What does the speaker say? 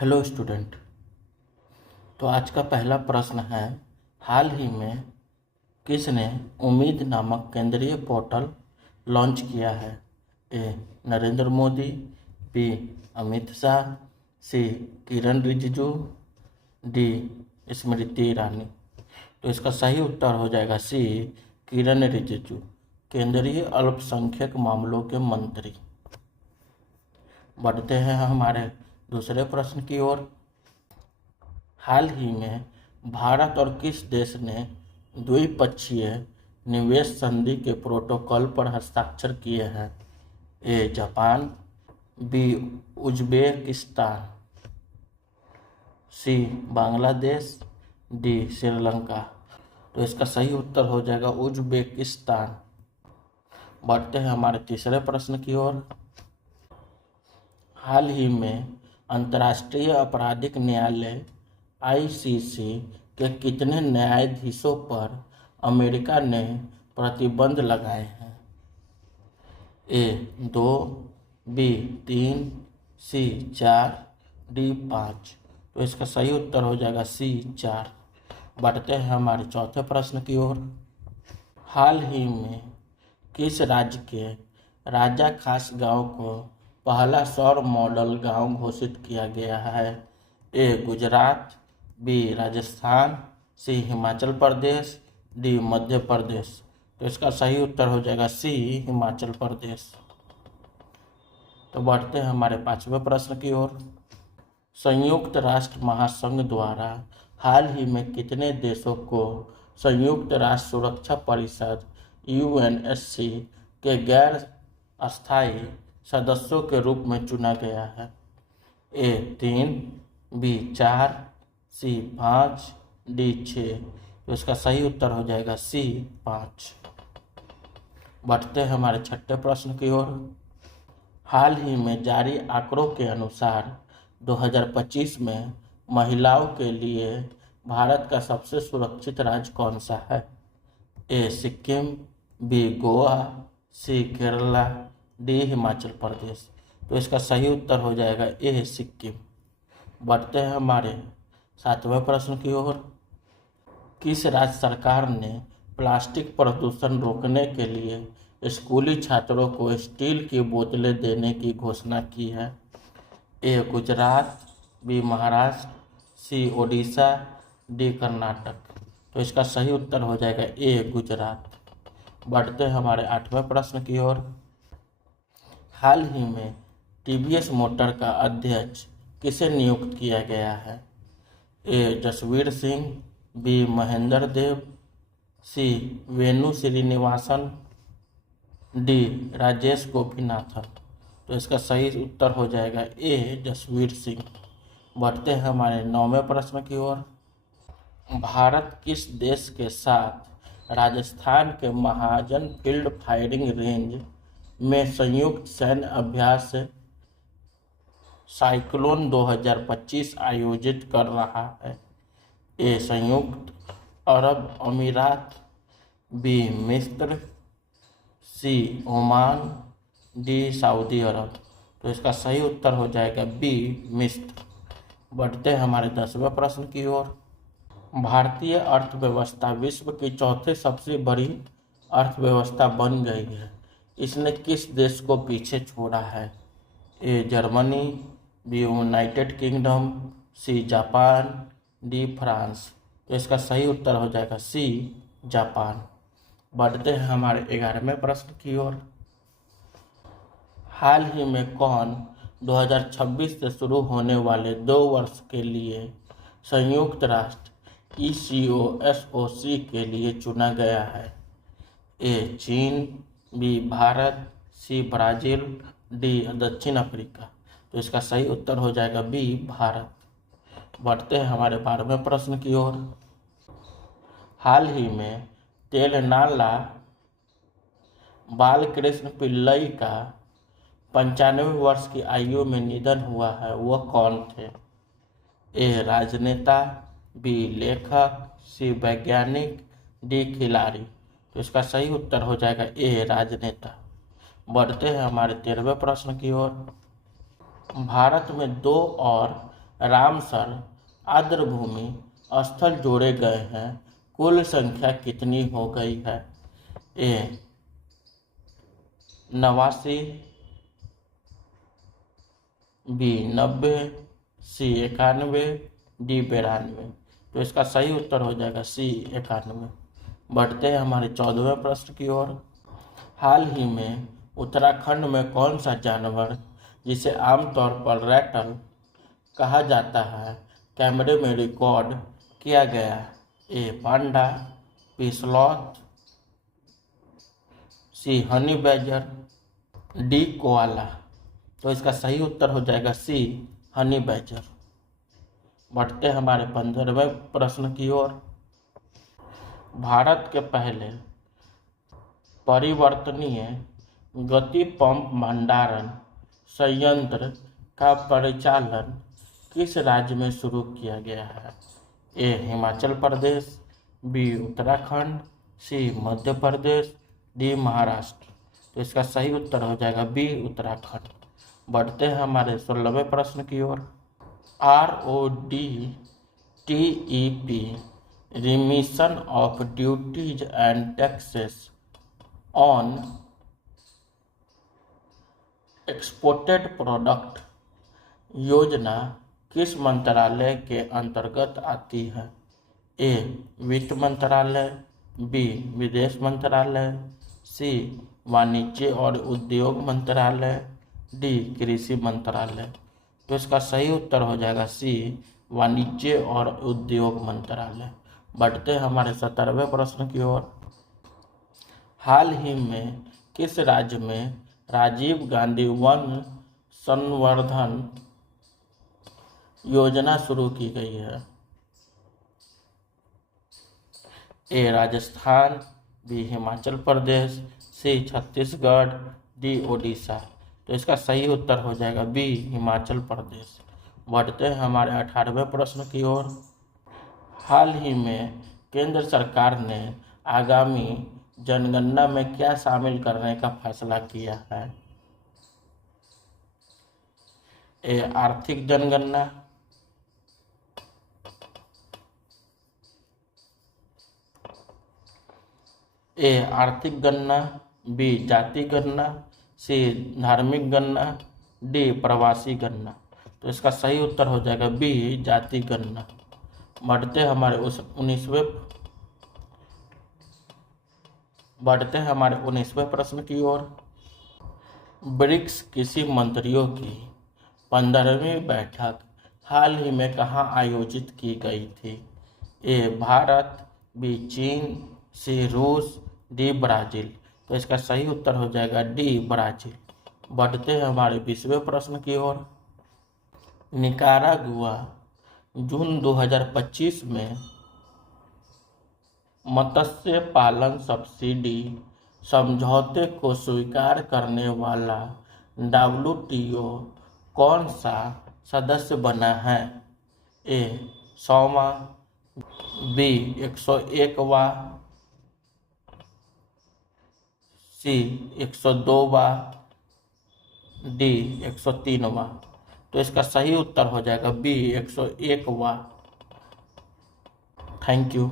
Hello student. तो आज का पहला प्रश्न है, हाल ही में किसने उम्मीद नामक केंद्रीय पोर्टल लॉन्च किया है? ए नरेंद्र मोदी, बी अमित शाह, सी किरण रिजिजू, डी स्मृति ईरानी। तो इसका सही उत्तर हो जाएगा सी किरण रिजिजू, केंद्रीय अल्पसंख्यक मामलों के मंत्री। बढ़ते हैं हमारे दूसरे प्रश्न की ओर। हाल ही में भारत और किस देश ने द्विपक्षीय निवेश संधि के प्रोटोकॉल पर हस्ताक्षर किए हैं? A Japan, B Uzbekistan, C Bangladesh, D Sri Lanka. तो इसका सही उत्तर हो जाएगा उज्बेकिस्तान। बढ़ते हैं हमारे तीसरे प्रश्न की ओर। हाल ही में अंतर्राष्ट्रीय आपराधिक न्यायालय आईसीसी के कितने न्यायाधीशों पर अमेरिका ने प्रतिबंध लगाए हैं? ए 2, बी 3, सी 4, डी 5। तो इसका सही उत्तर हो जाएगा सी 4। बढ़ते हैं हमारे चौथे प्रश्न की ओर। हाल ही में किस राज्य के राजा खास गांव को पहला सौर मॉडल गांव घोषित किया गया है? ए गुजरात, बी राजस्थान, सी हिमाचल प्रदेश, डी मध्य प्रदेश। तो इसका सही उत्तर हो जाएगा सी हिमाचल प्रदेश। तो बढ़ते हैं हमारे पांचवें प्रश्न की ओर। संयुक्त राष्ट्र महासंघ द्वारा हाल ही में कितने देशों को संयुक्त राष्ट्र सुरक्षा परिषद यूएनएससी के गैर अस्थायी सदस्यों के रूप में चुना गया है? ए 3, बी 4, सी 5, डी 6। तो इसका सही उत्तर हो जाएगा सी 5। बढ़ते हैं हमारे छठे प्रश्न की ओर। हाल ही में जारी आंकड़ों के अनुसार 2025 में महिलाओं के लिए भारत का सबसे सुरक्षित राज्य कौन सा है? ए सिक्किम, बी गोवा, सी केरला, डी हिमाचल प्रदेश। तो इसका सही उत्तर हो जाएगा ए सिक्किम। बढ़ते हैं हमारे सातवें प्रश्न की ओर। किस राज्य सरकार ने प्लास्टिक प्रदूषण रोकने के लिए स्कूली छात्रों को स्टील की बोतलें देने की घोषणा की है? ए गुजरात, बी महाराष्ट्र, सी ओडिशा, डी कर्नाटक। तो इसका सही उत्तर हो जाएगा ए गुजरात। बढ़ते हैं हमारे आठवें प्रश्न की ओर। हाल ही में टीवीएस मोटर का अध्यक्ष किसे नियुक्त किया गया है? ए जसवीर सिंह, बी महेंद्र देव, सी वेणु श्रीनिवासन, डी राजेश गोपीनाथन। तो इसका सही उत्तर हो जाएगा ए जसवीर सिंह। बढ़ते हैं हमारे नौवें प्रश्न की ओर। भारत किस देश के साथ राजस्थान के महाजन फील्ड फायरिंग रेंज में संयुक्त सैन्य अभ्यास साइक्लोन 2025 आयोजित कर रहा है? ए संयुक्त अरब अमीरात, बी मिस्र, सी ओमान, डी सऊदी अरब। तो इसका सही उत्तर हो जाएगा बी मिस्र। बढ़ते हैं हमारे 10वें प्रश्न की ओर। भारतीय अर्थव्यवस्था विश्व की चौथी सबसे बड़ी अर्थव्यवस्था बन गई है। इसने किस देश को पीछे छोड़ा है? A Germany, B United Kingdom, C Japan, D France. तो इसका सही उत्तर हो जाएगा सी जापान। बढ़ते हैं हमारे 11वें प्रश्न की ओर। हाल ही में कौन 2026 से शुरू होने वाले 2 वर्ष के लिए संयुक्त राष्ट्र ECOSOC के लिए चुना गया है? ए चीन, B Bharat, C Brazil, D दक्षिण अफ्रीका। तो इसका सही उत्तर हो जाएगा बी भारत। बढ़ते हैं हमारे 12वें प्रश्न की ओर। हाल ही में तेलनाला बालकृष्ण पिल्लई का 95 वर्ष की आयु में निधन हुआ है, वह कौन थे? ए राजनेता, बी लेखक, सी वैज्ञानिक, डी खिलाड़ी। तो इसका सही उत्तर हो जाएगा ए राजनेता। बढ़ते हैं हमारे 13वें प्रश्न की ओर। भारत में 2 और रामसर आर्द्रभूमि स्थल जोड़े गए हैं, कुल संख्या कितनी हो गई है? ए 89, बी 90, सी 91, डी 92। तो इसका सही उत्तर हो जाएगा सी 91। बढ़ते हैं हमारे 14वें प्रश्न की ओर। हाल ही में उत्तराखंड में कौन सा जानवर, जिसे आमतौर पर रैटल कहा जाता है, कैमरे में रिकॉर्ड किया गया? ए पांडा, बी स्लॉथ, सी हनी बैजर, डी कोआला। तो इसका सही उत्तर हो जाएगा सी हनी बैजर। बढ़ते हमारे 15वें प्रश्न की ओर। भारत के पहले परिवर्तनीय गति पंप भंडारण संयंत्र का परिचालन किस राज्य में शुरू किया गया है? ए हिमाचल प्रदेश, बी उत्तराखंड, सी मध्य प्रदेश, डी महाराष्ट्र। तो इसका सही उत्तर हो जाएगा बी उत्तराखंड। बढ़ते हैं हमारे 16वें प्रश्न की ओर। RODTEP remission of duties and taxes on exported product योजना किस मंत्रालय के अंतर्गत आती है? ए वित्त मंत्रालय, बी विदेश मंत्रालय, सी वाणिज्य और उद्योग मंत्रालय, डी कृषि मंत्रालय। तो इसका सही उत्तर हो जाएगा सी वाणिज्य और उद्योग मंत्रालय। बढ़ते हमारे 17वें प्रश्न की ओर। हाल ही में किस राज्य में राजीव गांधी वन संवर्धन योजना शुरू की गई है? ए राजस्थान, बी हिमाचल प्रदेश, सी छत्तीसगढ़, डी ओडिशा। तो इसका सही उत्तर हो जाएगा बी हिमाचल प्रदेश। बढ़ते हैं हमारे 18वें प्रश्न की ओर। हाल ही में केंद्र सरकार ने आगामी जनगणना में क्या शामिल करने का फैसला किया है? ए आर्थिक जनगणना, ए आर्थिक गणना, बी जाति गणना, सी धार्मिक गणना, डी प्रवासी गणना। तो इसका सही उत्तर हो जाएगा बी जाति गणना। बढ़ते हमारे 19वें प्रश्न की ओर। ब्रिक्स कृषि मंत्रियों की 15वीं बैठक हाल ही में कहाँ आयोजित की गई थी? ए भारत, बी चीन, सी रूस, डी ब्राज़ील। तो इसका सही उत्तर हो जाएगा डी ब्राज़ील। बढ़ते हैं हमारे 20वें प्रश्न की ओर। निकारागुआ जून 2025 में मत्स्य पालन सब्सिडी समझौते को स्वीकार करने वाला WTO कौन सा सदस्य बना है? ए 100वां, बी 101वां, सी 102वां, डी 103वां। तो इसका सही उत्तर हो जाएगा बी 101वां। Thank you.